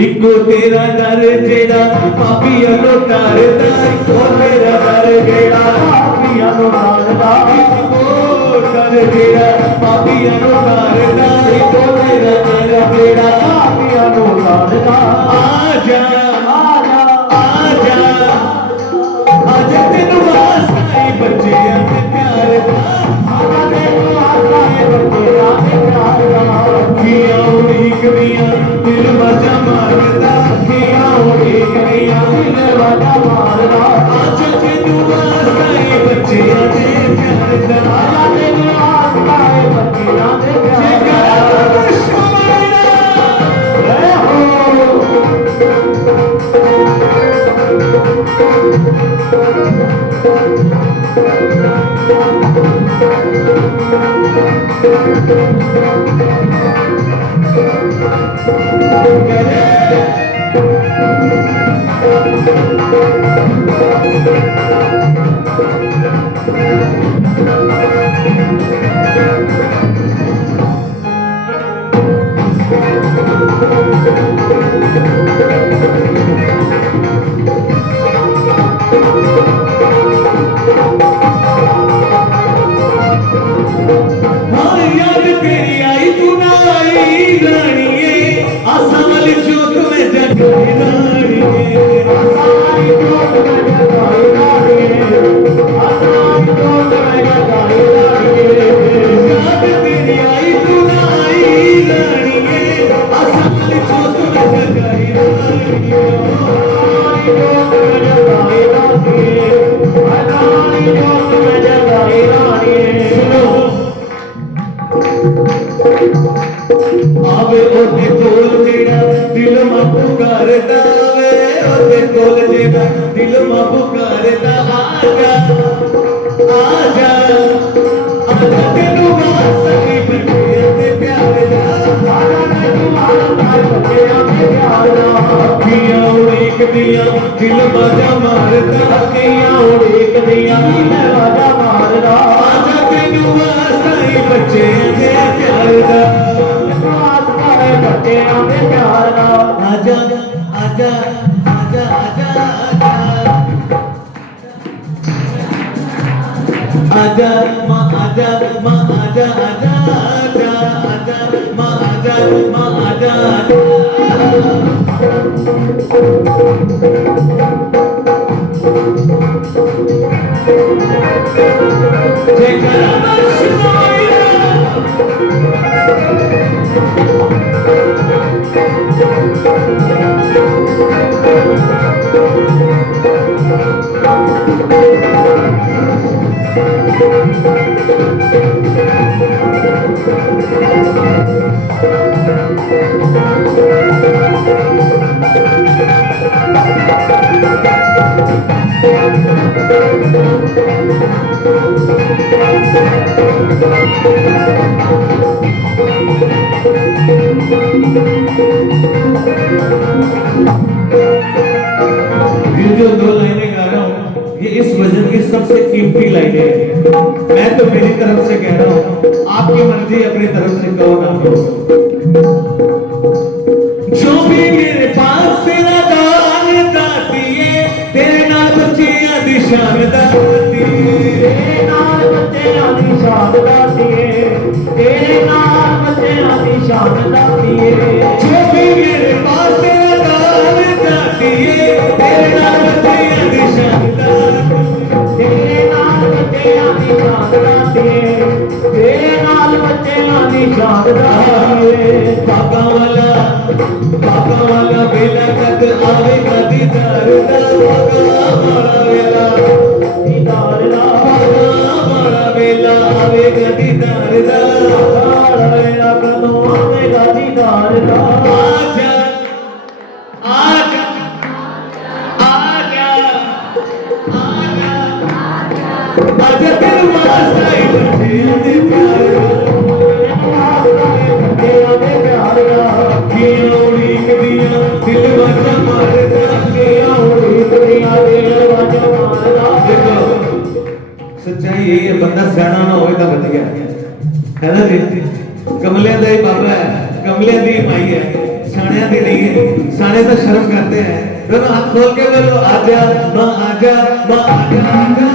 Eco तेरा दर जेड़ा पापिया no तारदा, eco तेरा दर जेड़ा पापिया नो तारदा, इको दर जेड़ा पापिया नो तारदा, इको तेरा दर जेड़ा पापिया नो तारदा। आजा आजा आजा आजा तेनू वास्ता बच्चे आते प्यार दा, आजा तेनू वास्ता बच्चे आते प्यार दा। अखियां उड़ीक दियां दिल मजा मारदा, अखियां उड़ीक दियां दिल मजा मारदा। आजा तेनू वास्ता बच्चे आते प्यार दा, आजा तेनू वास्ता बच्चे आते प्यार दा। आवे ओदे कोल जेड़ा दिल मां पुकारदा वे, ओदे कोल जेड़ा दिल मां पुकारदा। आजा आजा आजा तेनू वास्ता बच्चे आते प्यार दा, आजा तेनू वास्ता बच्चे आते प्यार दा। अखियां उड़ीक दियां दिल मजा मारदा, अखियां उड़ीक दियां दिल मजा मारदा। आजा तेनू वास्ता बच्चे आते प्यार दा, बच्चे आते प्यार दा। आजा आजा आजा आजा आजा माँ आजा माँ आजा आजा आजा आजा माँ आजा माँ आजा जो दो लाइनें गा रहा हूँ ये इस भजन की सबसे कीमती लाइनें हैं। मैं तो मेरी तरफ से कह रहा हूँ, आपकी मर्जी अपनी तरफ से कहो ना कहो। जो भी मेरे पास तेरा दान दाती है, तेरे नाल बच्चियां दी शान दाती है, तेरे नाल बच्चियां दी शान दाती है, तेरे नाल बच्चियां दी शान दाती है। जो भी मेरे पास तेरा दान दाती है, तेरे नाल बच्चियां दी शान दाती है, तेरे नाल बच्चियां दी शान दाती है, तेरे नाल बच्चियां दी शान दाती है। बागा वाला बेला कद आवेगा दीदार दा, बागा वाला बेला दीदार दा, बागा वाला बेला आवेगा दीदार दा, बागा वाला बेला कदों आवेगा दीदार दा। आजा आजा आजा आजा आजा तेरे वास्ता ही बच्चे आते प्यार दा, बच्चे आते प्यार दा। अखियां उड़ीक दियां दिल मजा मारदा, अखियां उड़ीक दियां दिल मजा मारदा। देखो सच्चाई यही है, बंदा सियाना ना होए तो वधिया है ना जी। कमलियां दा ही बाबा है, कमलियां दी माई है, सियाणियां कहते नहीं है, सारे तो शर्म करते हैं। दोनों हाथ खोल के बोलो आजा माँ आजा माँ आजा आजा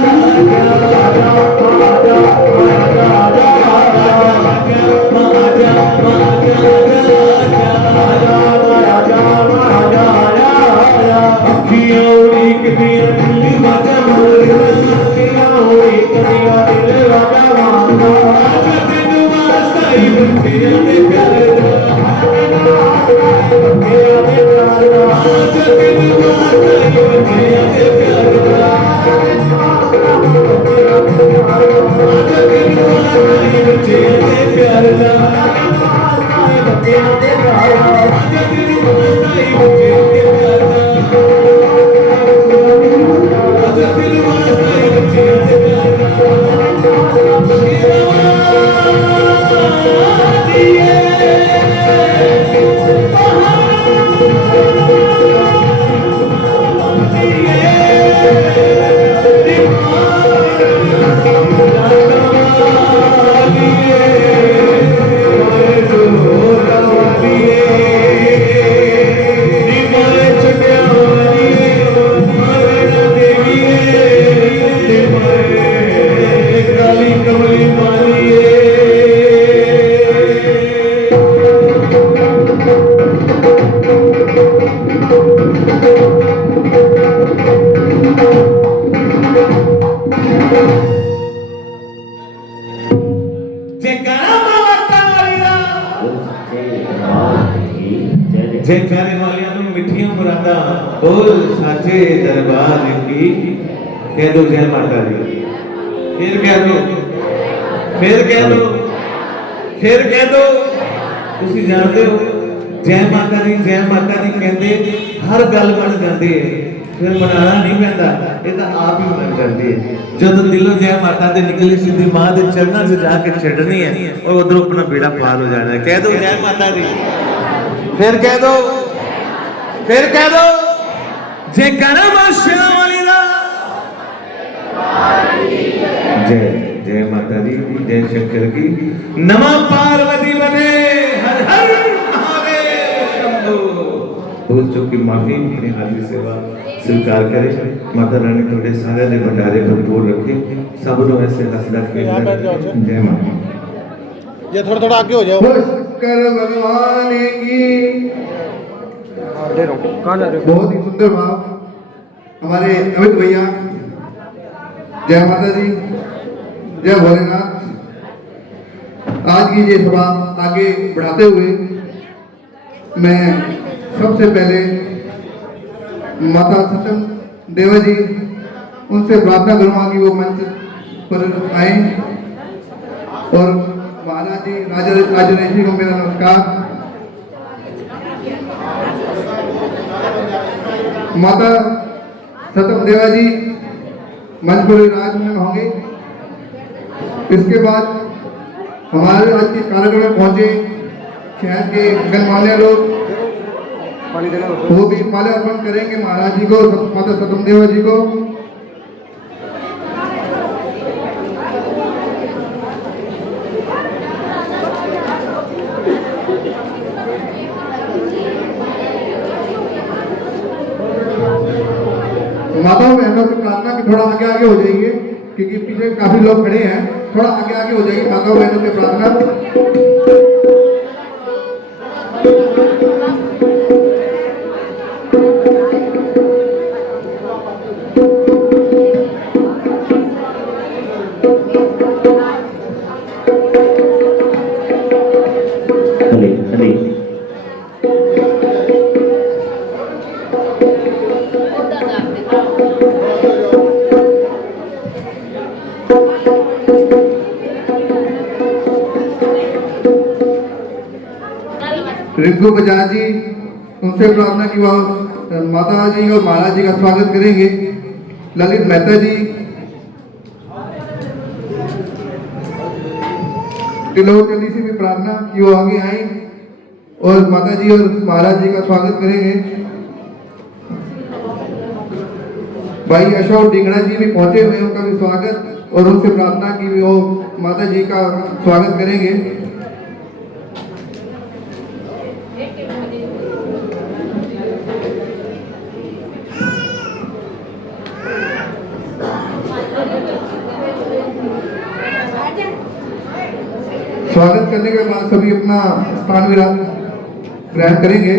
जयकारे वालियां नु मिठियां मुरादा बोल साचे दरबार की। कह दो जय माता दी, फिर कह दो, फिर कह दो, फिर कह दो। तुसी जानते हो जय माता दी कहते हर गल बन जाती है, फिर मनाना नहीं पैंदा, ये तो आप ही बन जाती है। जब दिलों जय माता दे निकली सीधी मां दे चरणों से जाके छड़नी है और उधर अपना बेड़ा पार हो जाना है। कह दो जय माता दी, फिर कह दो, फिर कह दो जय करम वाली दा। जय जय माता दी, जय शंकर की। नमः पार्वती बने, हर हर महादेव शंभो। भूल चूक की माफी, अपनी हाजिर सेवा स्वीकार करे। माता रानी थोड़े सारे दे भंडारे भरपूर रखे, सब नो ऐसे हंसदा खेलदा। जय माता। ये थोड़ा थोड़ा आगे हो जाओ। कर भगवान की बहुत ही सुंदर भाव हमारे अमित भैया। जय माता दी, जय भोलेनाथ। आज की ये सभा आगे बढ़ाते हुए मैं सबसे पहले माता सतम देवा जी उनसे प्रार्थना करूंगा कि वो मंच पर आए और महाराज जी राजनेश जी को मेरा नमस्कार। माता सतम देवा जी मंच पर विराजमान होंगे। इसके बाद हमारे आज के कार्यक्रम में पहुंचे शहर के गणमान्य लोग, वो भी माल्यार्पण करेंगे महाराज जी को, माता सतम देवा जी को। माताओं बहनों से प्रार्थना कि थोड़ा आगे आगे हो जाइए, क्योंकि पीछे काफी लोग खड़े हैं। थोड़ा आगे आगे हो जाइए माताओं बहनों से प्रार्थना। रिंकू बजाज जी, उनसे प्रार्थना की वह माता जी और महाराज जी का स्वागत करेंगे। ललित मेहता जी, तिलोचंदी से भी प्रार्थना कि वो आगे आए और माता जी और महाराज जी का स्वागत करेंगे। भाई अशोक डिंगड़ा जी भी पहुंचे हुए, उनका भी स्वागत और उनसे प्रार्थना की वो माता जी का स्वागत करेंगे। स्वागत करने के बाद सभी अपना स्थान ग्रहण करेंगे।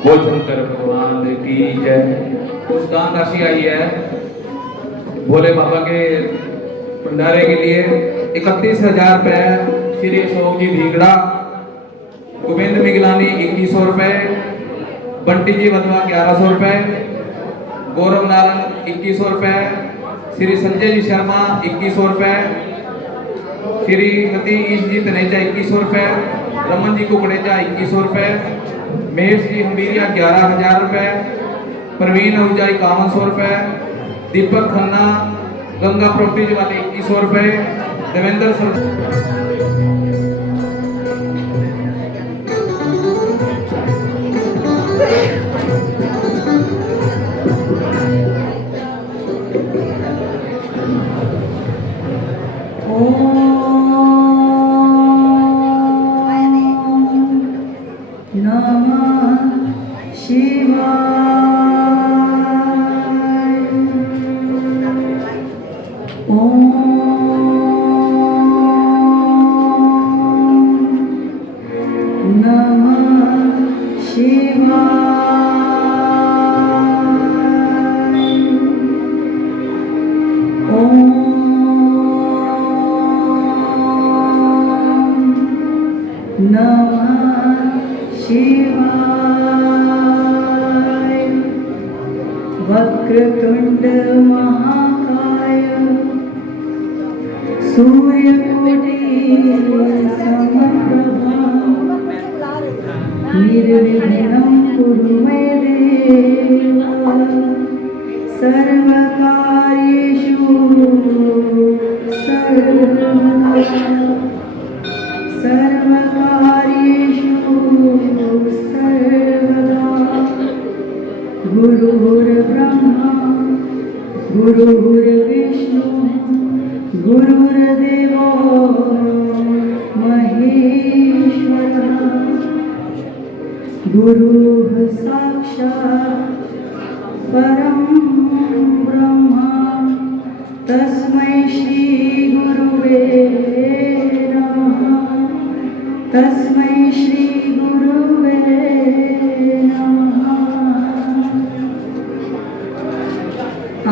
बोल शंकर भगवान की जय। कुछ दान राशि आई है भोले बाबा के भंडारे के लिए 31,000 रुपए श्री अशोक जी भीगड़ा, गोविंद मिगलानी 2100 रुपए, बंटी जी वधवा 1100 रुपए, गौरव नारायण 2100 रुपए, श्री संजय जी शर्मा 2100 रुपए, श्रीमती ईश जी तनेजा 2100 रुपए, रमन जी कुकड़ेजा 2100 रुपए, महेश जी हमीरिया 11,000 रुपए, प्रवीण आहूजा 5100 रुपए, दीपक खन्ना गंगा प्रॉपर्टीज वाले 2100 रुपए, देवेंद्र सर वक्रतुंड महाकाय सूर्यकोटि समप्रभा निर्विघ्नं कुरु मे देव सर्वकार्येषु सर्वकार्येषु सर्वदा गुरुर्ब्रह्मा गुरुर्विष्णु गुरुर्देवो महेश्वरः गुरुः साक्षात् परं ब्रह्मा तस्मै श्री गुरुवे नमः तस्मै श्री गुरुवे नमः।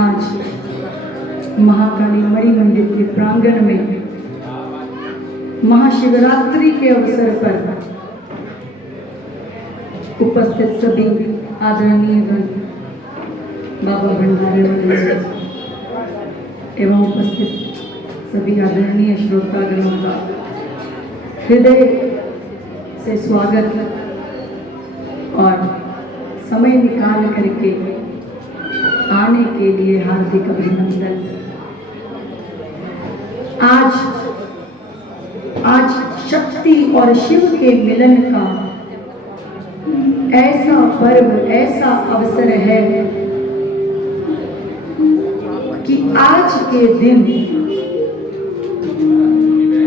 आज महाकाली मणि मंदिर के प्रांगण में महाशिवरात्रि के अवसर पर उपस्थित सभी आदरणीय बाबा भंडारे वाले एवं उपस्थित सभी आदरणीय श्रोतागणों का हृदय से स्वागत और समय निकाल करके आने के लिए हार्दिक अभिनंदन। आज शक्ति और शिव के मिलन का ऐसा पर्व, ऐसा अवसर है कि आज के दिन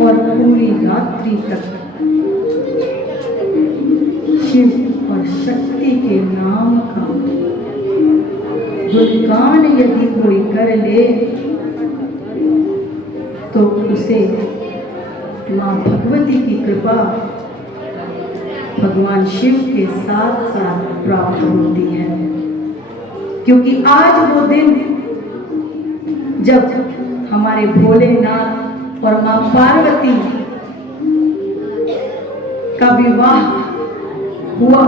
और पूरी रात्रि तक शिव और शक्ति के नाम का गुणगान यदि कोई कर ले तो उसे मां भगवती की कृपा भगवान शिव के साथ साथ प्राप्त होती है। क्योंकि आज वो दिन जब हमारे भोलेनाथ और मां पार्वती का विवाह हुआ,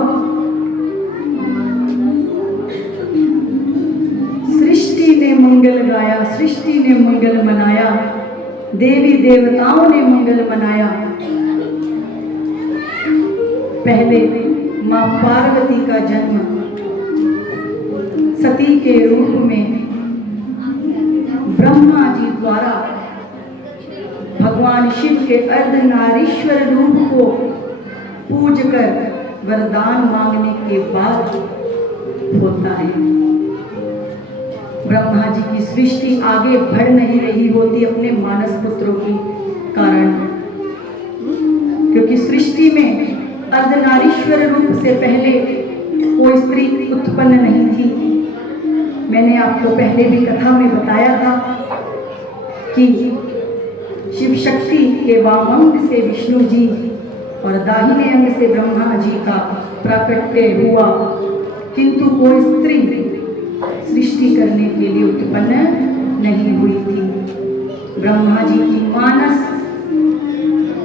सृष्टि ने मंगल गाया, सृष्टि ने मंगल मनाया, देवी देवताओं ने मंगल मनाया। पहले मां पार्वती का जन्म सती के रूप में ब्रह्मा जी द्वारा भगवान शिव के अर्धनारीश्वर रूप को पूज कर वरदान मांगने के बाद होता है। ब्रह्मा जी की सृष्टि आगे बढ़ नहीं रही होती अपने मानस पुत्रों के कारण, क्योंकि क्योंकि सृष्टि में अर्धनारीश्वर रूप से पहले कोई स्त्री उत्पन्न नहीं थी। मैंने आपको पहले भी कथा में बताया था कि शिव शक्ति के वाम अंग से विष्णु जी और दाहिने अंग से ब्रह्मा जी का प्राकट्य हुआ, किंतु कोई स्त्री सृष्टि करने के लिए उत्पन्न नहीं हुई थी। ब्रह्मा जी की मानस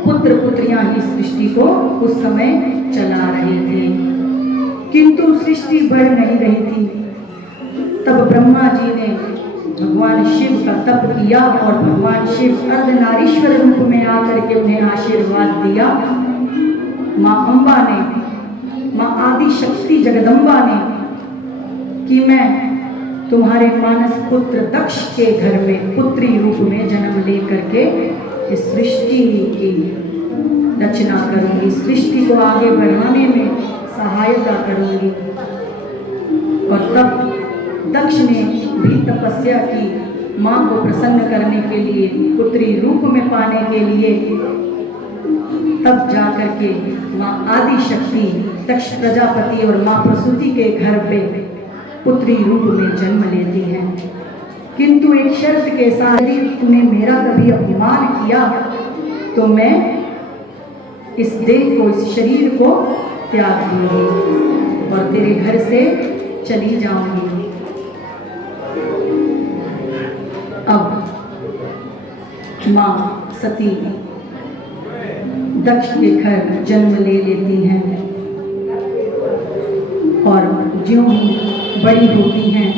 पुत्र पुत्रियां ही सृष्टि को उस समय चला रहे थे, किंतु सृष्टि बढ़ नहीं रही थी। तब ब्रह्मा जी ने भगवान शिव का तप किया और भगवान शिव अर्धनारीश्वर रूप में आकर के उन्हें आशीर्वाद दिया। माँ अम्बा ने, माँ आदि शक्ति जगदम्बा ने कि मैं तुम्हारे मानस पुत्र दक्ष के घर में पुत्री रूप में जन्म लेकर के इस सृष्टि की रचना करूंगी, सृष्टि को आगे बढ़ाने में सहायता करूंगी। और तब दक्ष ने भी तपस्या की माँ को प्रसन्न करने के लिए, पुत्री रूप में पाने के लिए। तब जाकर के माँ आदि शक्ति दक्ष प्रजापति और माँ प्रसूति के घर पे पुत्री रूप में जन्म लेती हैं, किंतु एक शर्त के साथ, यदि तूने मेरा कभी अपमान किया तो मैं इस देह को, इस शरीर को त्याग दूंगी और तेरे घर से चली जाऊंगी। अब माँ सती दक्ष के घर जन्म ले लेती हैं और ज्यों ही बड़ी होती हैं,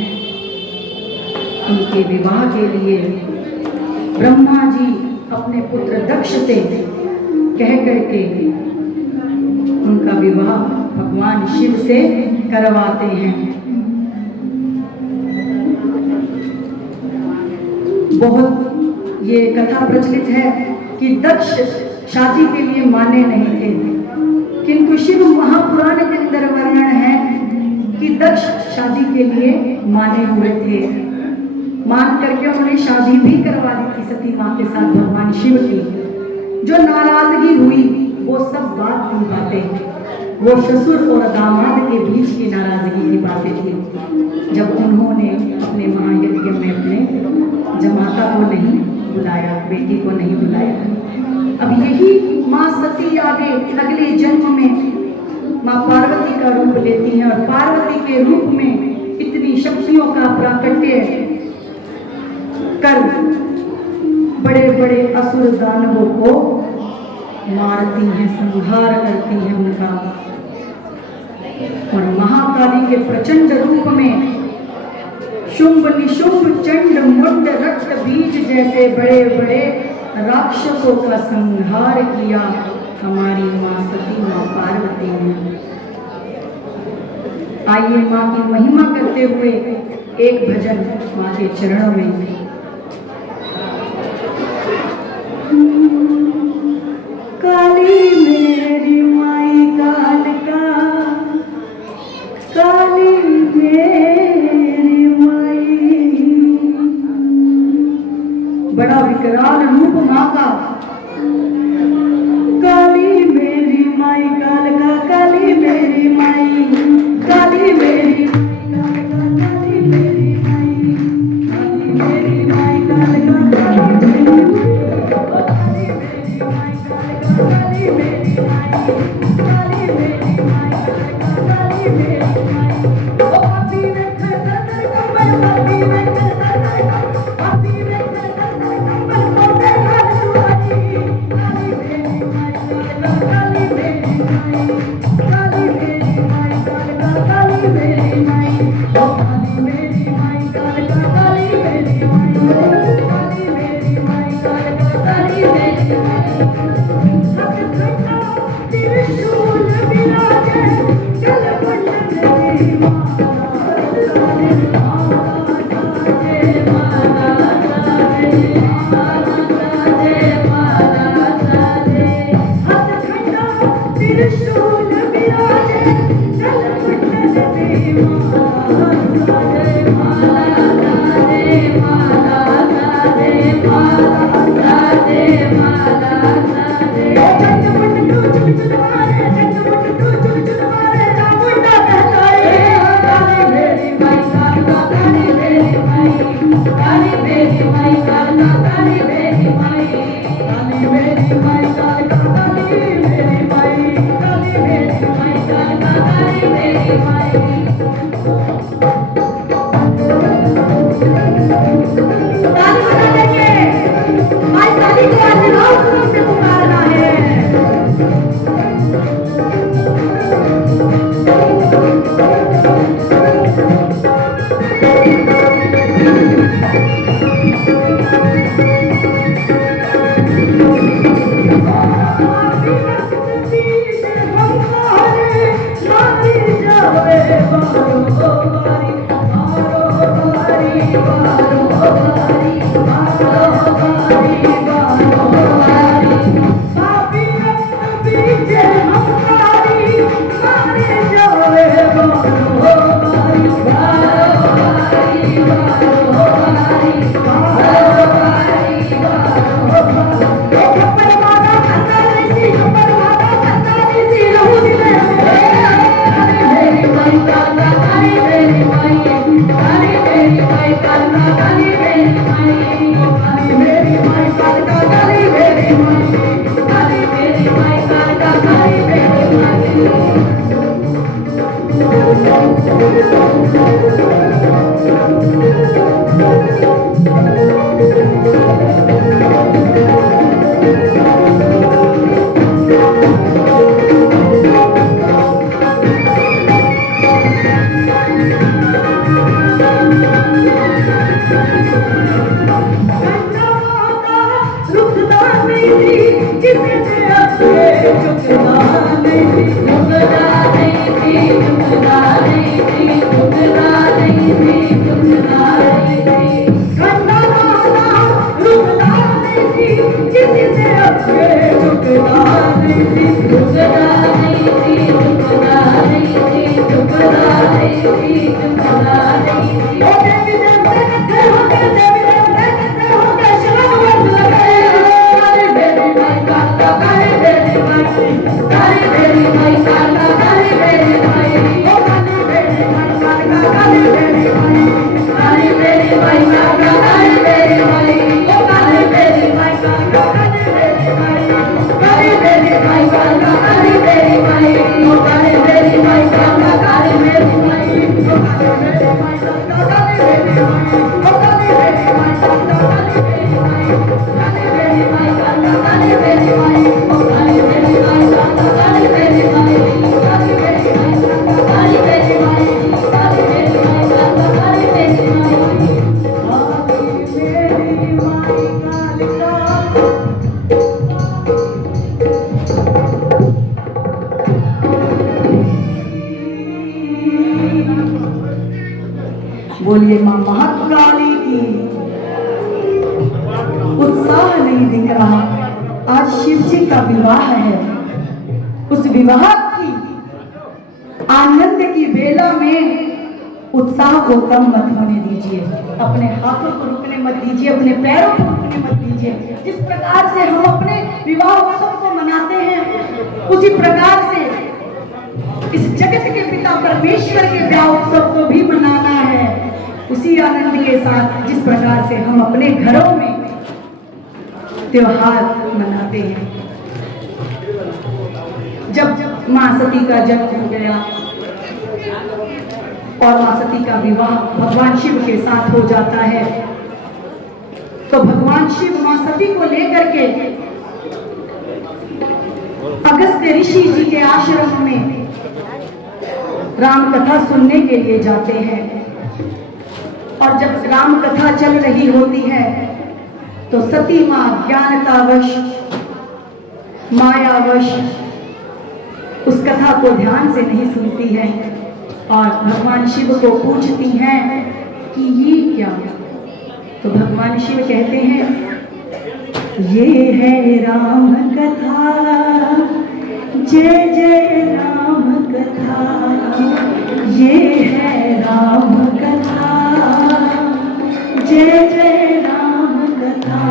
उनके विवाह के लिए ब्रह्मा जी अपने पुत्र दक्ष से कह करके उनका विवाह भगवान शिव से करवाते हैं। बहुत ये कथा प्रचलित है कि दक्ष शादी के लिए माने नहीं थे, किंतु शिव महापुराण के अंदर वर्णन है कि दक्ष शादी के लिए माने हुए थे। मान करके उन्होंने शादी भी करवा दी थी सती माँ के साथ भगवान शिव की। जो नाराजगी हुई वो सब बात की बातें, वो ससुर और दामाद के बीच की नाराजगी की बातें थी। जब उन्होंने अपने महायज्ञ में अपने जमाता को नहीं बुलाया, बेटी को नहीं बुलाया। अब यही माँ सती आगे अगले जन्म में माँ पार्वती का रूप लेती हैं और पार्वती के रूप में इतनी शक्तियों का प्राकट्य कर बड़े बड़े असुर दानवों को मारती हैं, संहार करती हैं उनका। और महाकाली के प्रचंड रूप में शुंभ निशुंभ चंड मुंड रक्त बीज जैसे बड़े बड़े राक्षसों का संहार किया हमारी माँ सती माँ पार्वती ने। आइए माँ की महिमा करते हुए एक भजन माँ के चरणों में। काली मेरी माई काल का, काली मेरी माई, बड़ा विकराल रूप माँ का। काली मेरी माई काल का, काली मेरी माई, काली मेरी माई काल का, काली मेरी माई, काली मेरी माई काल का, काली मेरी माला काली मेरी माई, काली मेरी माई कालका काली मेरी माई, काली मेरी माई कालका काली मेरी माई। ताली बजा देंगे, माई काली को आज राउंड से पुकारना है। बोलिए मां महाकाली की। उत्साह नहीं दिख रहा, आज शिव जी का विवाह है। उस विवाह की आनंद की बेला में उत्साह को कम मत होने दीजिए, अपने हाथों को रुकने मत दीजिए, अपने पैरों को रुकने मत दीजिए। जिस प्रकार से हम अपने विवाह उत्सव को मनाते हैं, उसी प्रकार से इस जगत के पिता परमेश्वर के विवाह उत्सव को भी मनाना है, उसी आनंद के साथ जिस प्रकार से हम अपने घरों में त्योहार मनाते हैं। जब मां सती का जन्म हो गया और मां सती का विवाह भगवान शिव के साथ हो जाता है, तो भगवान शिव मां सती को लेकर के अगस्त्य ऋषि जी के आश्रम में राम कथा सुनने के लिए जाते हैं। और जब राम कथा चल रही होती है तो सती मां ज्ञानतावश मायावश उस कथा को ध्यान से नहीं सुनती है और भगवान शिव को पूछती हैं कि ये क्या है। तो भगवान शिव कहते हैं ये है राम कथा, जय जय राम कथा, ये है राम कथा, जय जय राम कथा।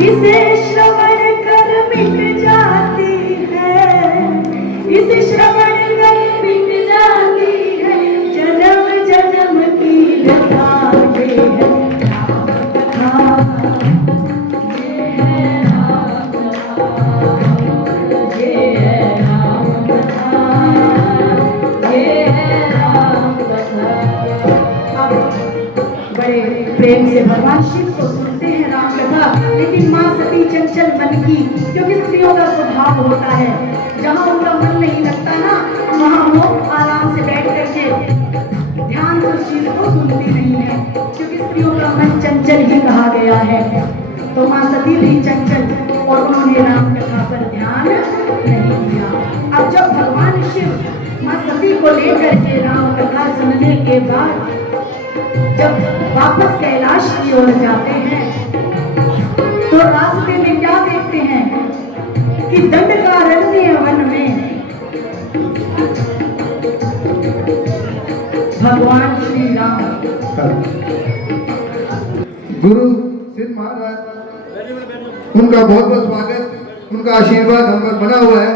इसे श्रवण कर मिट जाती है, इसे श्रवण कर मिट जाती है जन्म जन्म की व्यथा। ये है राम कथा, प्रेम से भगवान शिव को सुनते हैं राम कथा, लेकिन माँ सती चंचल मन की, क्योंकि स्त्रियों का स्वभाव होता है जहाँ उनका मन नहीं लगता ना, वहाँ वो आराम से बैठ करके ध्यान से उस चीज को सुनती नहीं है, क्योंकि स्त्रियों का मन चंचल ही कहा गया है। तो माँ सती भी चंचल, और उन्होंने राम कथा पर ध्यान नहीं दिया। अब जब भगवान शिव माँ सती को लेकर के राम कथा सुनने के बाद जब वापस कैलाश की ओर जाते हैं, तो रास्ते में क्या देखते हैं कि दंडकारण्य वन में भगवान श्री राम गुरु सिद्ध महाराज, उनका बहुत बहुत स्वागत, उनका आशीर्वाद हम पर बना हुआ है।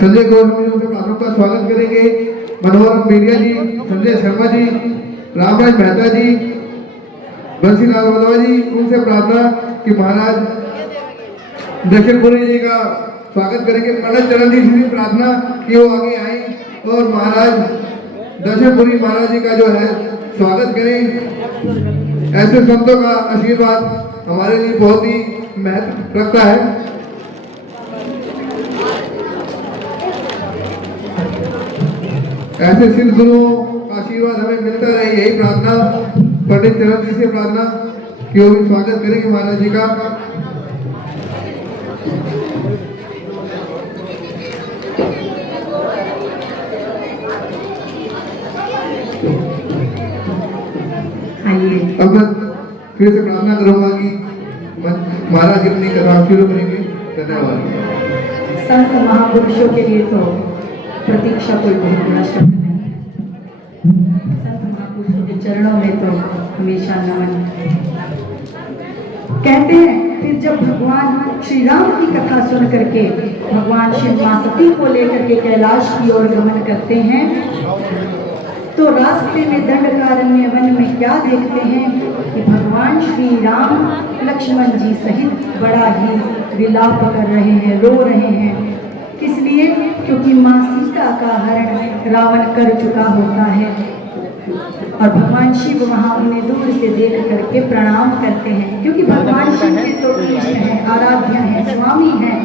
संजय गोस्वामी उनके प्राणों का स्वागत करेंगे। मनोहर बेरिया जी, संजय शर्मा जी, रामराज मेहता जी, बंसीलाल वधवा जी, उनसे प्रार्थना कि महाराज दक्षिणपुरी जी का स्वागत करेंगे। पंडित चरण जी से प्रार्थना कि वो आगे आए और महाराज दक्षिणपुरी महाराज जी का जो है स्वागत करें। ऐसे संतों का आशीर्वाद हमारे लिए बहुत ही महत्व रखता है। ऐसे सिद्ध गुरुओं का आशीर्वाद हमें मिलता रहे, यही प्रार्थना पंडित चरण जी से प्रार्थना कि वो भी स्वागत करेंगे महाराज जी का। अब मैं फिर से प्रार्थना करूंगा कि महाराज अपनी कथा शुरू करेंगे। धन्यवाद। संत महापुरुषों के लिए तो प्रतीक्षा कोई बहुत बड़ा शब्द नहीं है। संत महापुरुषों के चरणों में तो हमेशा नमन। कहते हैं फिर जब भगवान श्री राम की कथा सुन करके भगवान शिव माँ सती को लेकर के कैलाश की ओर गमन करते हैं, तो रास्ते में दंडकारण्य वन में क्या देखते हैं कि भगवान श्री राम लक्ष्मण जी सहित बड़ा ही विलाप कर रहे हैं, रो रहे हैं। किस लिए? क्योंकि माँ सीता का हरण रावण कर चुका होता है, और भगवान शिव वहाँ उन्हें दूर से देख करके प्रणाम करते हैं, क्योंकि भगवान शिव के तो कृष्ण हैं, आराध्य हैं, स्वामी हैं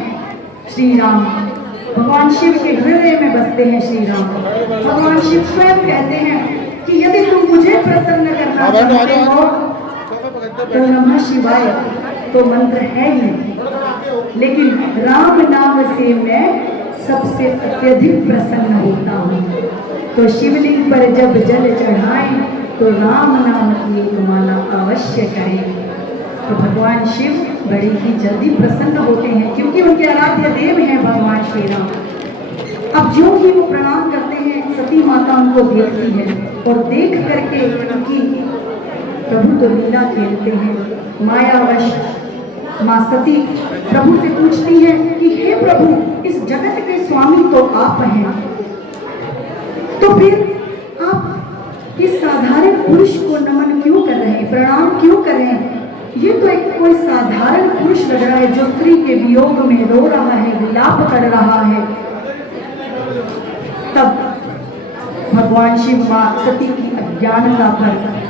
श्री राम। भगवान शिव के हृदय में बसते हैं श्री राम। भगवान शिव स्वयं कहते हैं कि यदि तुम मुझे प्रसन्न करना चाहते हो तो नमः शिवाय तो मंत्र है ही, लेकिन राम नाम से मैं सबसे अत्यधिक प्रसन्न होता हूँ। तो शिवलिंग पर जब जल चढ़ाएं तो राम नाम की एक माला अवश्य करें। तो भगवान शिव बड़े ही जल्दी प्रसन्न होते हैं, क्योंकि उनके आराध्य देव हैं भगवान श्री राम। अब जो ही वो प्रणाम करते हैं, सती माता उनको देखती है, और देख करके उनकी प्रभु तो लीला खेलते हैं। मायावश माँ सती प्रभु से पूछती है कि हे प्रभु, इस जगत के स्वामी तो आप हैं, तो फिर आप इस साधारण पुरुष को नमन क्यों कर रहे हैं, प्रणाम क्यों कर रहे हैं? ये तो एक कोई साधारण पुरुष लग रहा है जो स्त्री के वियोग में रो रहा है, विलाप कर रहा है। तब भगवान शिव माँ सती की अज्ञानता पर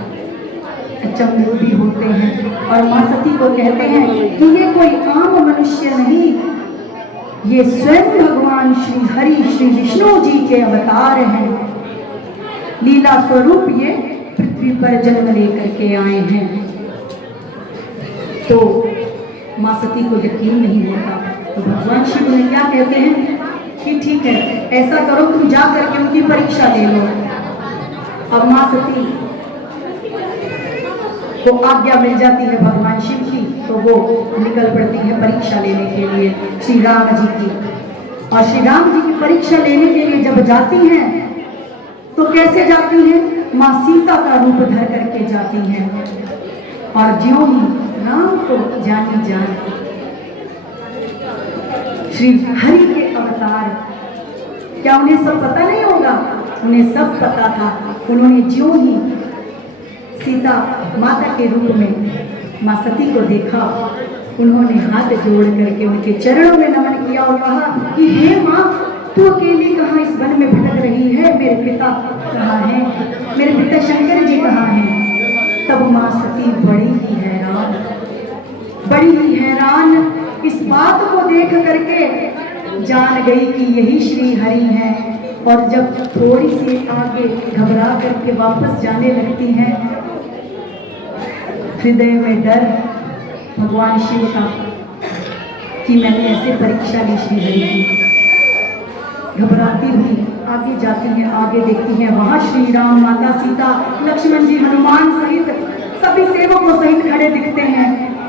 अचंभे होते हैं, और माँ सती को कहते हैं कि ये कोई आम मनुष्य नहीं, ये स्वयं भगवान श्री हरि श्री विष्णु जी के अवतार हैं। लीला स्वरूप ये पृथ्वी पर जन्म लेकर के आए हैं। तो माँ सती को यकीन नहीं होता, तो भगवान शिव ने क्या कहते हैं कि ठीक है, ऐसा करो, तुम जा करके उनकी परीक्षा ले लो। अब माँ सती को आज्ञा मिल जाती है भगवान शिव की, तो वो निकल पड़ती है परीक्षा लेने के लिए श्री राम जी की। और श्री राम जी की परीक्षा लेने के लिए जब जाती हैं, तो कैसे जाती हैं? माँ सीता का रूप धर करके जाती हैं, और ज्यों ही राम को जानी जान श्री हरि के अवतार, क्या उन्हें सब पता नहीं होगा? उन्हें सब पता था। उन्होंने ज्यों ही सीता माता के रूप में माँ सती को देखा, उन्होंने हाथ जोड़ करके उनके चरणों में नमन किया और कहा कि हे माँ, तू अकेली कहाँ इस वन में भटक रही है? मेरे पिता कहाँ हैं? मेरे पिता शंकर जी कहाँ हैं? तब माँ सती बड़ी ही हैरान इस बात को देख करके जान गई कि यही श्री हरि हैं। और जब थोड़ी सी आगे घबरा करके वापस जाने लगती हैं, हृदय में डर भगवान शिव का कि मैंने ऐसे परीक्षा ली श्री हरि की। घबराती हुई आगे जाती हैं, आगे देखती हैं वहां श्री राम, माता सीता, लक्ष्मण जी, हनुमान सहित सभी सेवकों सहित खड़े दिखते हैं।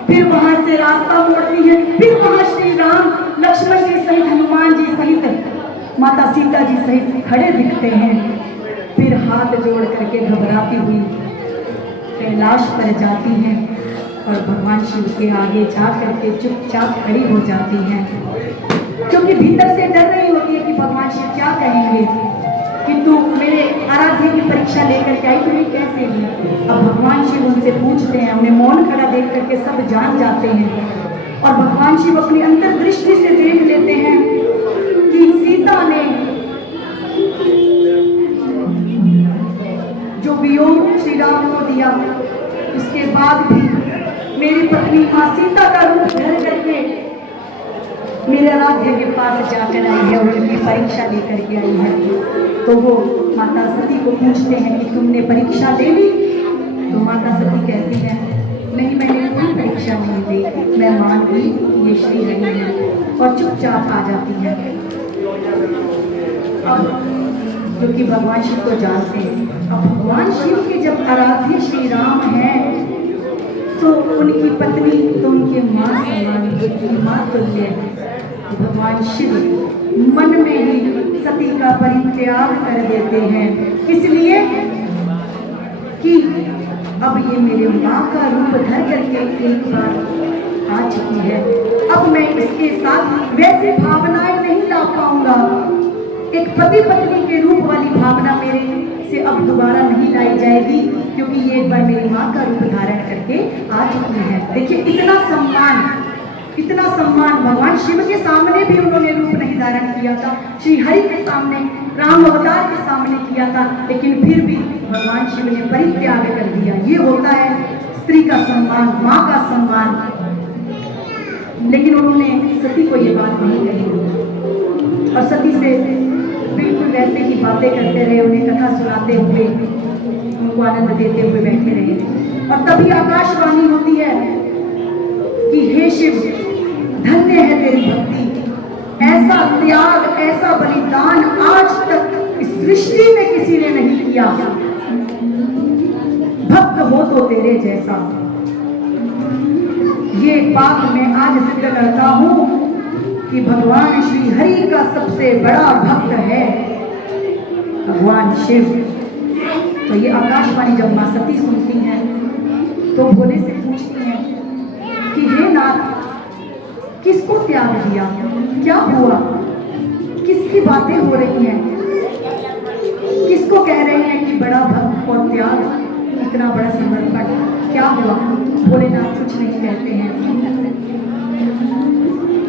फिर वहां से रास्ता मोड़ती है, फिर वहां श्री राम, लक्ष्मण जी सहित, हनुमान जी सहित, माता सीता जी सहित खड़े दिखते हैं। फिर हाथ जोड़ करके घबराती हुई कैलाश पर जाती हैं और भगवान शिव के आगे जा करके चुपचाप खड़ी हो जाती हैं, क्योंकि भीतर से डर रही होती है कि भगवान शिव क्या कहेंगे कि तू मेरे आराध्य की परीक्षा लेकर के आई, तुम्हें कैसे ली। अब भगवान शिव उनसे पूछते हैं, उन्हें मौन खड़ा देख करके सब जान जाते हैं और भगवान शिव अपनी अंतर्दृष्टि से देख लेते हैं कि सीता ने जो वियोग श्री राम को दिया, उसके बाद भी मेरी पत्नी मां सीता का रूप धर करके मेरे आराध्य के पास जाकर आई है और उनकी परीक्षा लेकर के आई है। तो वो माता सती को पूछते हैं कि तुमने परीक्षा ले ली? तो माता सती कहती है, नहीं, मैंने कोई परीक्षा नहीं ली, मैं मान गई ये श्री हरि है, और चुपचाप आ जाती है। अब क्योंकि भगवान शिव को जानते हैं, अब भगवान शिव के जब आराध्य श्री राम हैं तो उनकी पत्नी तो उनके माँ समान, उनकी माँ तुल्य है। भगवान शिव मन में ही सती का परित्याग कर देते हैं, इसलिए कि अब ये मेरे माँ का रूप धर करके एक बार आ चुकी है, अब मैं इसके साथ वैसी भावनाएं नहीं ला पाऊंगा। एक पति पत्नी के रूप वाली भावना मेरे से अब दोबारा नहीं लाई जाएगी, क्योंकि ये एक बार मेरी माँ का रूप धारण करके आ चुकी है। देखिए इतना सम्मान भगवान शिव के सामने भी उन्होंने रूप नहीं धारण किया था, श्री हरि के सामने, राम अवतार के सामने किया था, लेकिन फिर भी भगवान शिव ने परित्याग कर दिया। ये होता है स्त्री का सम्मान, माँ का सम्मान। लेकिन उन्होंने सती को ये बात नहीं कही और सती से बिल्कुल वैसे ही बातें करते रहे, उन्हें कथा सुनाते हुए, उनको आनंद देते हुए बैठे रहे। और तभी आकाशवाणी होती है कि हे शिव, धन्य है तेरी भक्ति, ऐसा त्याग, ऐसा बलिदान आज तक इस सृष्टि में किसी ने नहीं किया, भक्त हो तो तेरे जैसा। ये बात मैं आज सिद्ध करता हूं कि भगवान श्री हरि का सबसे बड़ा भक्त है भगवान शिव। तो ये आकाशवाणी जब मां सती सुनती हैं तो भोले से पूछती हैं कि हे नाथ, किसको त्याग दिया, क्या हुआ, किसकी बातें हो रही हैं, किसको कह रहे हैं कि बड़ा भक्त और त्याग, इतना बड़ा समर्पण, क्या हुआ। भोलेनाथ कुछ नहीं कहते हैं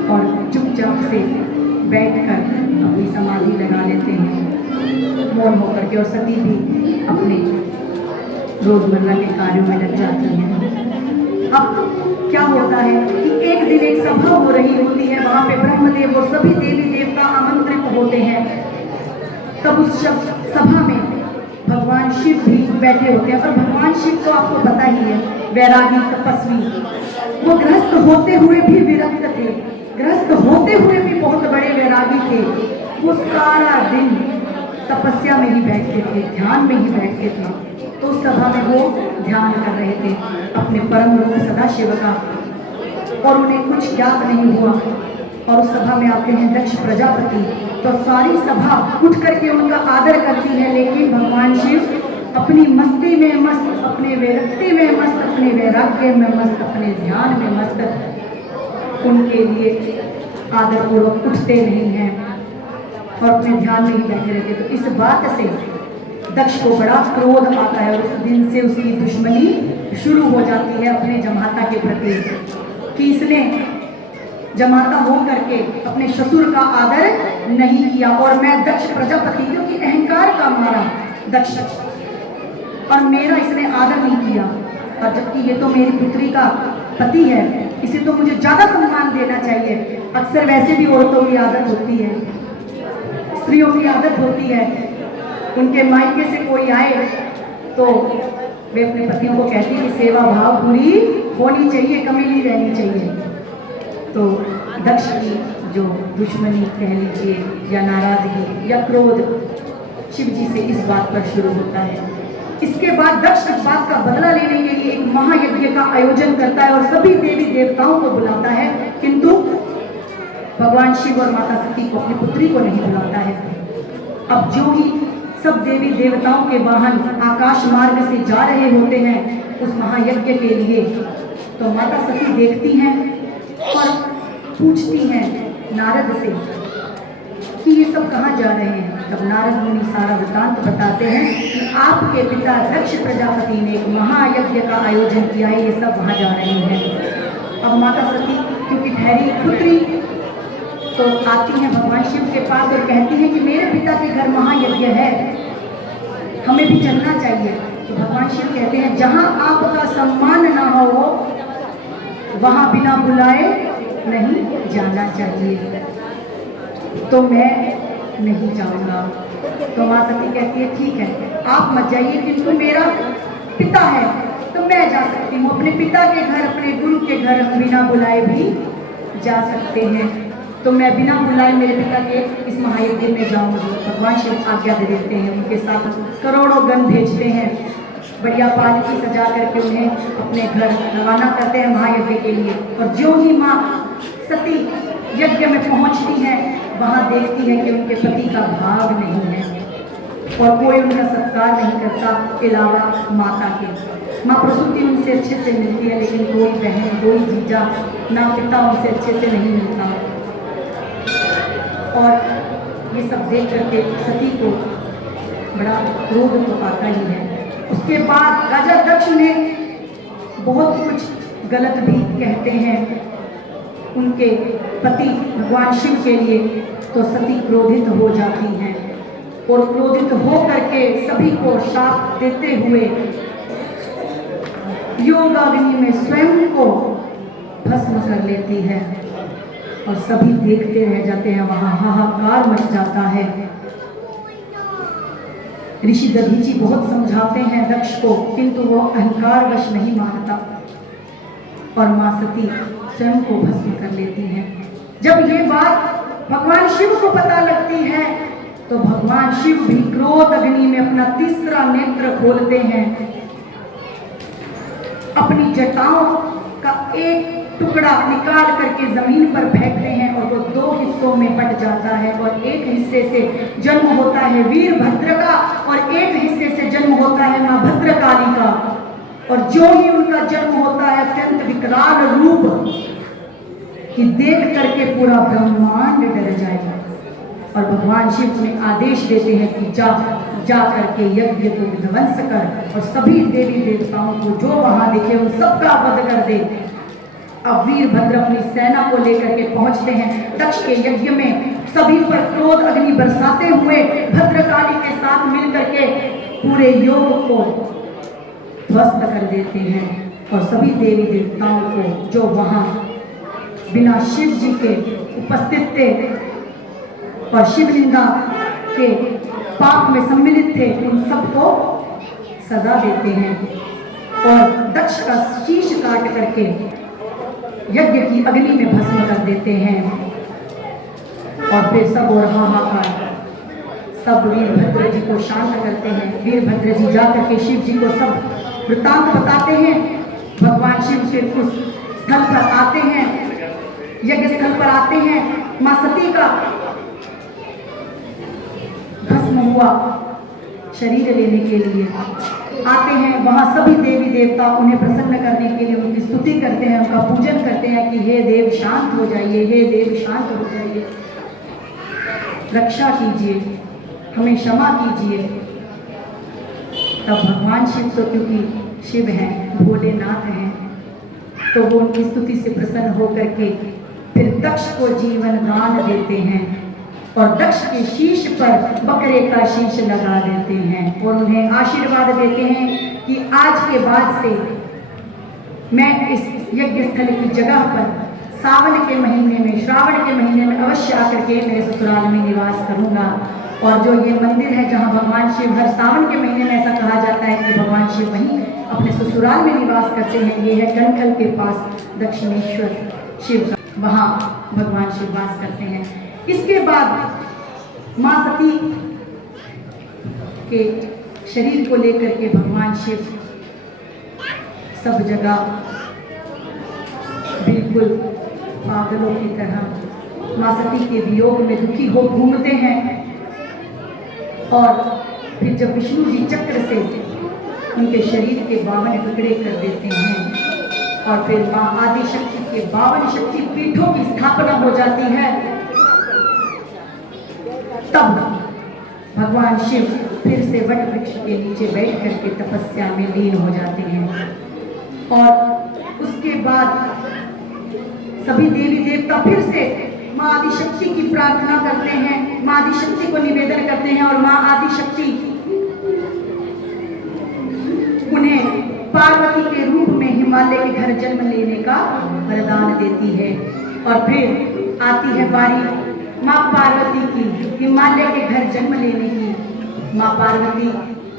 और चुपचाप से बैठकर अपनी समाधि लगा लेते हैं मौन होकर के, और सती भी अपने रोजमर्रा के कार्यों में लग जाती हैं। अब क्या होता है कि एक दिन एक सभा हो रही होती है, वहां पे ब्रह्मदेव और सभी देवी देवता आमंत्रित होते हैं। तब उस सभा में भगवान शिव भी बैठे होते हैं, और भगवान शिव तो आपको पता ही है, वैरागी तपस्वी, वो गृहस्थ होते हुए भी विरक्त थे, गृहस्थ होते हुए भी बहुत बड़े वैरागी थे। वो सारा दिन तपस्या में ही बैठते थे, ध्यान में ही बैठते थे। तो उस सभा में वो ध्यान कर रहे थे अपने परम रूप सदाशिव का, और उन्हें कुछ ज्ञात नहीं हुआ। और उस सभा में आते हैं दक्ष प्रजापति, तो सारी सभा उठ करके उनका आदर करती है, लेकिन भगवान शिव अपनी मस्ती में मस्त, अपने वैरक्ति में मस्त, अपने वैराग्य में मस्त, अपने ध्यान में मस्त, उनके लिए आदरपूर्वक उठते नहीं हैं और अपने ध्यान में ही बैठे रहते। तो इस बात से दक्ष को बड़ा क्रोध आता है और उस दिन से उसकी दुश्मनी शुरू हो जाती है अपने जमाता के प्रति, कि इसने जमाता हो करके अपने ससुर का आदर नहीं किया, और मैं दक्ष प्रजापति, क्योंकि अहंकार का मारा दक्ष, और मेरा इसने आदर नहीं किया, और जबकि ये तो मेरी पुत्री का पति है, इसे तो मुझे ज़्यादा सम्मान देना चाहिए। अक्सर वैसे भी औरतों की आदत होती है, स्त्रियों की आदत होती है, उनके मायके से कोई आए तो वे अपने पतियों को कहती है कि सेवा भाव पूरी होनी चाहिए, कमी नहीं रहनी चाहिए। तो दक्ष की जो दुश्मनी कह लीजिए या नाराजगी या क्रोध शिव जी से इस बात पर शुरू होता है। इसके बाद दक्ष इस बात का बदला लेने के लिए एक महायज्ञ का आयोजन करता है और सभी देवी देवताओं को बुलाता है, किंतु भगवान शिव और माता सती को, अपनी पुत्री को नहीं बुलाता है। अब जो ही सब देवी देवताओं के वाहन आकाश मार्ग से जा रहे होते हैं उस महायज्ञ के लिए, तो माता सती देखती हैं और पूछती हैं नारद से कि ये सब कहाँ जा रहे हैं। तब नारद मुनि सारा वृतांत बताते हैं कि आपके पिता दक्ष प्रजापति ने एक महायज्ञ का आयोजन किया है, ये सब वहाँ जा रहे हैं। अब माता सती क्योंकि ठहरी पुत्री तो आती हैं भगवान शिव के पास और कहती हैं कि मेरे पिता के घर महायज्ञ है, हमें भी चलना चाहिए। तो भगवान शिव कहते हैं जहाँ आपका सम्मान ना हो वहाँ बिना बुलाए नहीं जाना चाहिए, तो मैं नहीं जाऊँगा। तो माँ सती कहती है ठीक है आप मत जाइए, किंतु मेरा पिता है तो मैं जा सकती हूँ, अपने पिता के घर, अपने गुरु के घर हम बिना बुलाए भी जा सकते हैं, तो मैं बिना बुलाए मेरे पिता के इस महायज्ञ में जाऊंगी। भगवान शिव आज्ञा दे देते हैं, उनके साथ करोड़ों गण भेजते हैं, बढ़िया पालकी सजा करके उन्हें अपने घर रवाना करते हैं महायज्ञ के लिए। और जो ही माँ सती यज्ञ में पहुंचती हैं वहां देखती है कि उनके पति का भाग नहीं है और कोई उनका सत्कार नहीं करता अलावा माता के। माँ प्रसूति उनसे अच्छे से मिलती है, लेकिन कोई बहन, कोई जीजा, ना पिता उनसे अच्छे से नहीं मिलता। और ये सब देख करके सती को बड़ा क्रोध तो आता ही है। उसके बाद राजा दक्ष ने बहुत कुछ गलत भी कहते हैं उनके पति भगवान शिव के लिए, तो सती क्रोधित हो जाती हैं और क्रोधित हो करके सभी को शाप देते हुए योगाग्नि में स्वयं को भस्म कर लेती है और सभी देखते रह जाते हैं, वहां हाहाकार मच जाता है। ऋषि दधीची बहुत समझाते हैं दक्ष को, किंतु वो अहंकारवश नहीं मानता और मां सती स्वयं को भस्म कर लेती हैं। जब ये बात भगवान शिव को पता लगती है तो भगवान शिव भी क्रोध अग्नि में अपना तीसरा नेत्र खोलते हैं, अपनी जटाओं का एक टुकड़ा निकाल करके जमीन पर फेंकते हैं और वो दो हिस्सों में बट जाता है और एक हिस्से से जन्म होता है वीरभद्र का और एक हिस्से से जन्म होता है मां भद्रकाली का। और जो ही उनका जन्म होता है अत्यंत विकराल रूप कि देख करके पूरा ब्रह्मांड डर जाएगा और भगवान शिव ने आदेश देते हैं कि जा करके यज्ञ को विध्वंस कर और सभी देवी देवताओं को जो वहां दिखे उन सबका वध कर दे। अब वीरभद्र अपनी सेना को लेकर के पहुंचते हैं दक्ष के यज्ञ में, सभी पर क्रोध अग्नि बरसाते हुए भद्रकाली के साथ मिलकर के पूरे योग को ध्वस्त कर देते हैं और सभी देवी देवताओं को जो वहां बिना शिव जी के उपस्थित थे और शिव निंदा के पाप में सम्मिलित थे उन सबको सजा देते हैं और दक्ष का शीश काट करके यज्ञ की अग्नि में भस्म कर देते हैं। और फिर सब और हाहाकार, सब वीरभद्र जी को शांत करते हैं। वीरभद्र जी जाकर के शिव जी को सब वृतांत बताते हैं। भगवान शिव फिर उस स्थल पर आते हैं, यज्ञ स्थल पर आते हैं। मां सती का भस्म हुआ शरीर लेने के लिए आते हैं। वहां सभी देवी देवता उन्हें प्रसन्न करने के लिए उनकी स्तुति करते हैं, उनका पूजन करते हैं कि हे देव शांत हो जाइए, हे देव शांत हो जाइए, रक्षा कीजिए, हमें क्षमा कीजिए। तब भगवान शिव तो क्योंकि शिव हैं, भोलेनाथ हैं, तो वो उनकी स्तुति से प्रसन्न होकर के फिर दक्ष को जीवन दान देते हैं और दक्ष के शीश पर बकरे का शीश लगा देते हैं और उन्हें आशीर्वाद देते हैं कि आज के बाद से मैं इस यज्ञ स्थल की जगह पर सावन के महीने में, श्रावण के महीने में अवश्य आकर के मेरे ससुराल में निवास करूंगा। और जो ये मंदिर है जहाँ भगवान शिव हर सावन के महीने में ऐसा कहा जाता है कि भगवान शिव वहीं अपने ससुराल में निवास करते हैं, ये है कनखल के पास दक्षिणेश्वर शिव का, वहाँ भगवान शिव वास करते हैं। इसके बाद माँ सती के शरीर को लेकर के भगवान शिव सब जगह बिल्कुल पागलों की तरह माँ सती के वियोग में दुखी हो घूमते हैं। और फिर जब विष्णु जी चक्र से उनके शरीर के 52 टुकड़े कर देते हैं और फिर माँ आदि शक्ति के 52 शक्ति पीठों की स्थापना हो जाती है, तब भगवान शिव फिर से वट वृक्ष के नीचे बैठ करके तपस्या में लीन हो जाते हैं। और उसके बाद सभी देवी देवता फिर से माँ आदिशक्ति की प्रार्थना करते हैं, माँ आदिशक्ति को निवेदन करते हैं और माँ आदिशक्ति उन्हें पार्वती के रूप में हिमालय के घर जन्म लेने का वरदान देती है। और फिर आती है बारी माँ पार्वती की हिमालय के घर जन्म लेने की। माँ पार्वती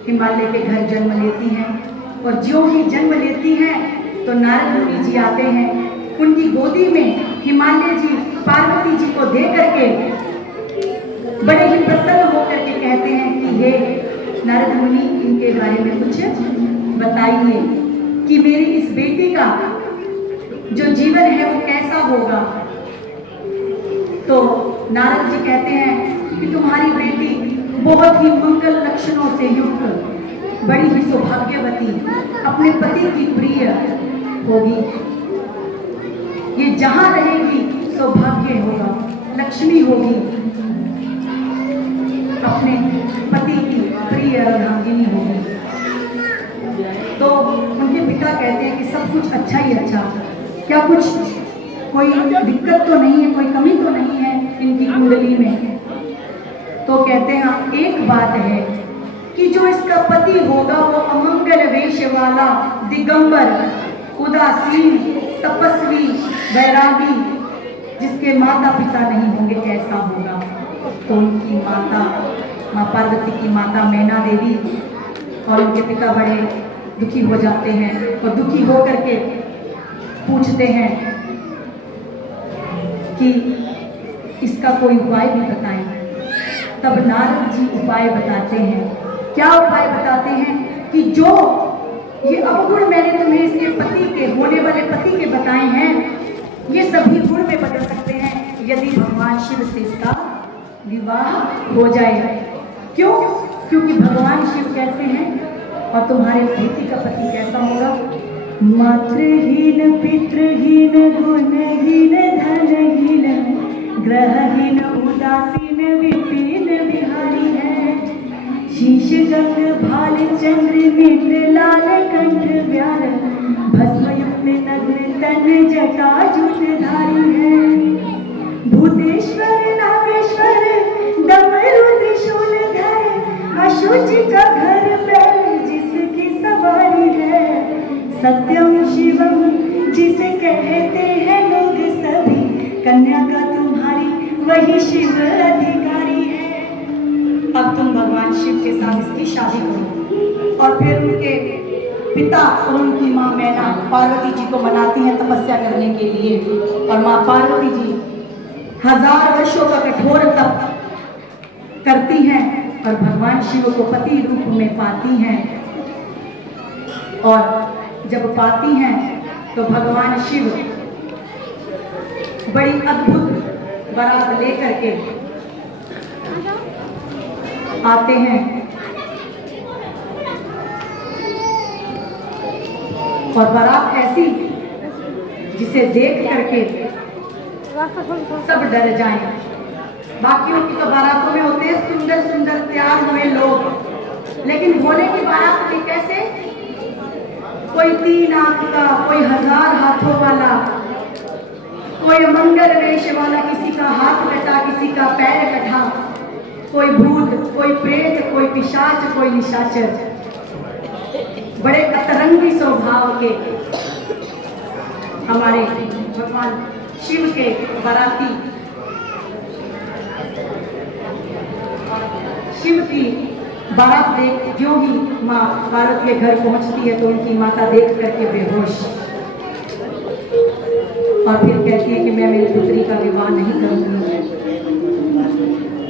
हिमालय के घर जन्म लेती हैं और जो ही जन्म लेती हैं तो नारद मुनि जी आते हैं, उनकी गोदी में हिमालय जी पार्वती जी को दे करके बड़े ही प्रसन्न होकर के कहते हैं कि हे नारद मुनि, इनके बारे में कुछ बताइए कि मेरी इस बेटी का जो जीवन है वो कैसा होगा। तो नारद जी कहते हैं कि तुम्हारी बेटी बहुत ही मंगल लक्षणों से युक्त, बड़ी ही सौभाग्यवती, अपने पति की प्रिय होगी। ये जहां रहेगी सौभाग्य होगा, लक्ष्मी होगी, अपने पति की प्रिय अर्धांगिनी होगी। तो उनके पिता कहते हैं कि सब कुछ अच्छा ही अच्छा, क्या कुछ कोई दिक्कत तो नहीं है, कोई कमी तो नहीं है इनकी कुंडली में। तो कहते हैं एक बात है कि जो इसका पति होगा वो अमंगल वेश वाला, दिगंबर, उदासीन, तपस्वी, वैरागी, जिसके माता पिता नहीं होंगे, ऐसा होगा। तो उनकी माता माँ पार्वती की माता मैना देवी और उनके पिता बड़े दुखी हो जाते हैं और दुखी हो करके पूछते हैं कि इसका कोई उपाय भी बताएं। तब नारद जी उपाय बताते हैं। क्या उपाय बताते हैं कि जो ये अवगुण मैंने तुम्हें इसके पति के, होने वाले पति के बताए हैं, ये सभी गुण में बदल सकते हैं यदि भगवान शिव से इसका विवाह हो जाए। क्यों? क्योंकि भगवान शिव कैसे हैं और तुम्हारे बेटी का पति कैसा होगा। मातृहीन, पितृहीन, गुणहीन, धनहीन, ग्रहहीन, उदासीन, विपिन बिहारी है। शीश गंग भाल चंद्र नेत्र लाल कंठ व्याल, भस्मयुक्त नग्न तन जटा जूटधारी है। भूतेश्वर नागेश्वर डमरू त्रिशूल धर, अशुचि का घर बैल जिसकी सवारी है। सत्यम शिवम जिसे कहते हैं लोग सभी, कन्या का तुम्हारी वही शिव अधिकारी है। अब तुम भगवान शिव के साथ इसकी शादी करो। और फिर उनके पिता और उनकी माँ मैना पार्वती जी को मनाती हैं तपस्या करने के लिए। और माँ पार्वती जी 1000 वर्षों का कठोर तप करती हैं और भगवान शिव को पति रूप में पाती हैं। और जब पाती हैं तो भगवान शिव बड़ी अद्भुत बारात लेकर के आते हैं और बारात ऐसी जिसे देख करके सब डर जाएं। बाकियों की तो बारातों में होते हैं सुंदर सुंदर तैयार हुए लोग, लेकिन भोले की बारात में कैसे, कोई 3 आंख का, कोई 1000 हाथों वाला, कोई मंगल वेश वाला, किसी का हाथ कटा, किसी का पैर कटा, कोई भूत, कोई प्रेत, कोई पिशाच, कोई निशाचर, बड़े अतरंगी स्वभाव के हमारे भगवान शिव के बाराती शिव की बारात देख जो ही माँ पार्वती के घर पहुंचती है तो उनकी माता देख करके बेहोश और फिर कहती है कि मैं मेरी पुत्री का विवाह नहीं करूंगी,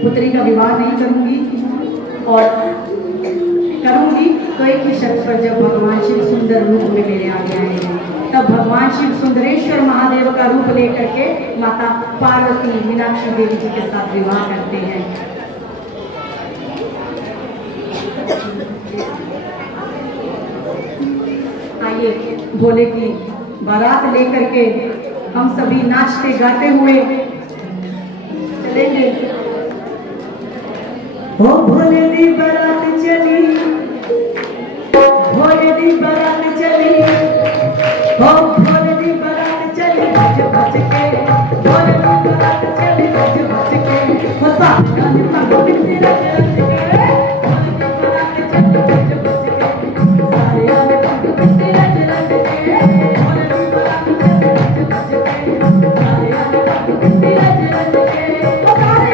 पुत्री का विवाह नहीं करूंगी और करूंगी तो एक ही शर्त पर, जब भगवान शिव सुंदर रूप में मेरे आगे आएंगे। तब भगवान शिव सुंदरेश्वर महादेव का रूप लेकर के माता पार्वती मीनाक्षी देवी जी के साथ विवाह करते हैं। आइए भोले की बारात लेकर के हम सभी नाचते गाते हुए चलेंगे। ओ भोले दी बारात चली, भोले दी बारात चली, ओ भोले दी बारात चली बच बच के, भोले दी बारात चली बच बच के, हो साथ गाने पागल तेरा रच के, भोले दी बारात चली बच बच के, सारे आने पागल तेरा रच के, भोले दी बारात चली बच बच के, सारे आने पागल तेरा रच के, ओ सारे आने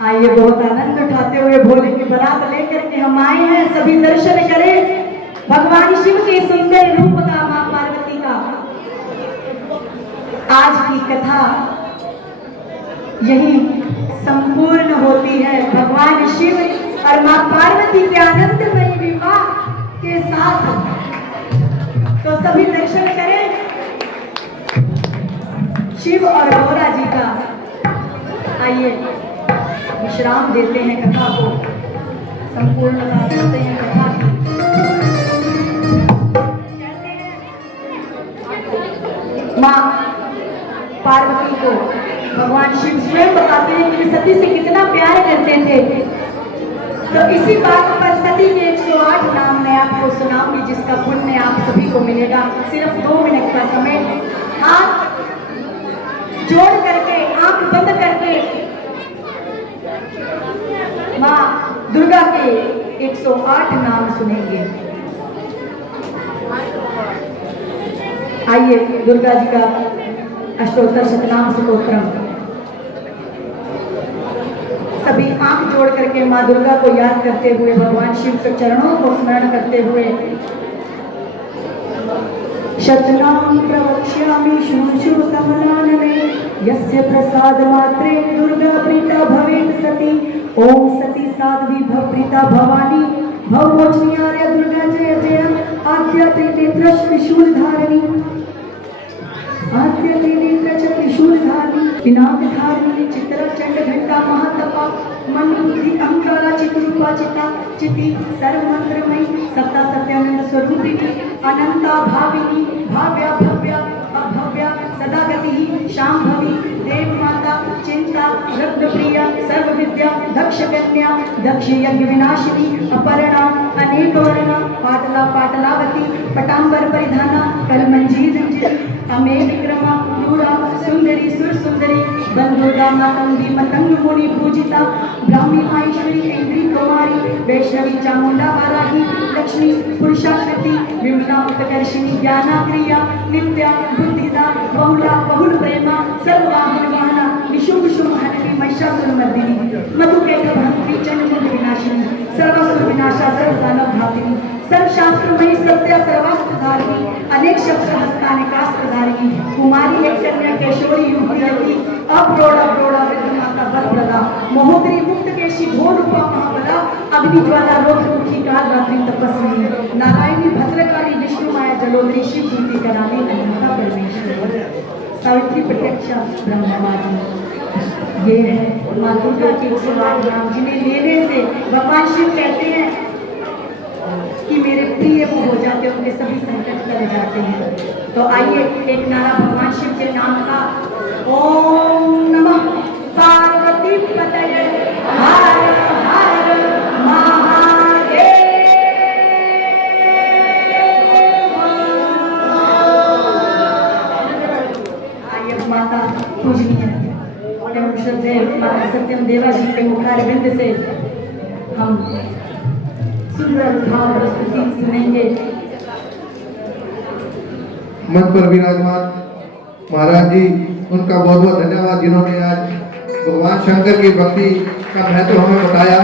आइए बहुत आनंद उठाते हुए भोले की बारात लेकर के हम आए हैं, सभी दर्शन करें भगवान शिव के सुंदर रूप का, मां पार्वती का। आज की कथा यही संपूर्ण होती है भगवान शिव और मां पार्वती के आनंदमय विवाह के साथ। तो सभी दर्शन करें शिव और गौरा जी का। आइए विश्राम देते हैं कथा को, संपूर्णता देते हैं कथा की। मां पार्वती को भगवान शिव स्वयं बताते हैं कि सती से कितना प्यार करते थे। तो इसी बात पर सती शक्ति के 108 नाम मैं आपको सुनाऊंगी, जिसका पुण्य आप सभी को मिलेगा। सिर्फ 2 मिनट का समय, हाथ जोड़ करके, आंख बंद करके माँ दुर्गा के 108 नाम सुनेंगे। आइए दुर्गा जी का अष्टोत्तर शतनाम स्तोत्रम सभी आंख जोड़ करके माँ दुर्गा को याद करते हुए, भगवान शिव के चरणों को स्मरण करते हुए। शतनाम प्रवक्ष्यामि श्रुतमलानने यस्य प्रसाद मात्रे दुर्गा प्रीता भवेत् सती। ओम सती साध्वी भवप्रीता भवानी भवमोचनी आर्या दुर्गा जय जय। आद्या त्रिनेत्र त्रिशूल धारिणी, आद्य त्रिनेत्र च त्रिशूल धारिणी, पिनाक धारिणी, चित्र चंड घंटा महातपा, मन बुद्धि अहंकारा चित्रूपा चिता चिति सर्वमंत्रमयी सत्ता सत्यानंद स्वरूपिणी, अनंता भाविनी भाव्या भव्या अभव्या सदा गति शांभवी, देव माता चिंता रत्न प्रिया सर्व विद्या दक्ष कन्या, दक्ष यज्ञ विनाशिनी, अपर्णा अनेक वर्णा, पाटला पाटलावती, पटांबर परिधाना, कलमंजीर अमे विक्रमा नूरा सुंदरी सुर सुंदरी, बंधुदा मातंगी मतंग मुनि पूजिता, ब्राह्मी माहेश्वरी इंद्री कुमारी, वैष्णवी चामुंडा वाराही, लक्ष्मी पुरुषाकृति, विमला उत्कर्षिणी ज्ञाना क्रिया, नित्या बुद्धिदा बहुला बहुल प्रेमा, सर्ववाहन वाहना, विशुभ शुभ हनवी महिषासुरमर्दिनी, मधुकैट भंगी चंडमुंड विनाशिनी, सर्वासुर विनाशा सर्वदानव घातिनी, सर्वशास्त्रमयी सत्या सर्वास्त्र धारिणी, अनेक शस्त्र हस्तानिकास्त्र धारिणी, कुमारी एक कन्या केशोरी युवती, अप्रोड़ा प्रोड़ा वृद्ध माता बलप्रदा, महोदरी मुक्त केशी घोर रूपा महाबला, अग्नि ज्वाला रोधमुखी काल रात्रि तपस्विनी, नारायणी भद्रकाली विष्णु माया जलोदरी, शिव जीती कराली अनंता परमेश्वरी, सावित्री प्रत्यक्षा ब्रह्मवादी। ये है माँ दुर्गा के 108 नाम, जिन्हें लेने से भगवान शिव कहते हैं कि मेरे प्रिय वो हो जाते हैं, उनके सभी संकट टल जाते हैं। तो आइए एक नारा भगवान शिव के नाम का, ओम नमः पार्वती पतये हर हर महादेव। आइए माता पूजनीय एवं श्रद्धेय माता सत्यम देवा जी के मुखारविंद से हम सुंदर भाव प्रस्तुति सुनेंगे। मंच पर विराजमान महाराज जी, उनका बहुत बहुत धन्यवाद, जिन्होंने आज भगवान शंकर की भक्ति का महत्व हमें बताया।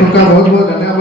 उनका बहुत बहुत धन्यवाद।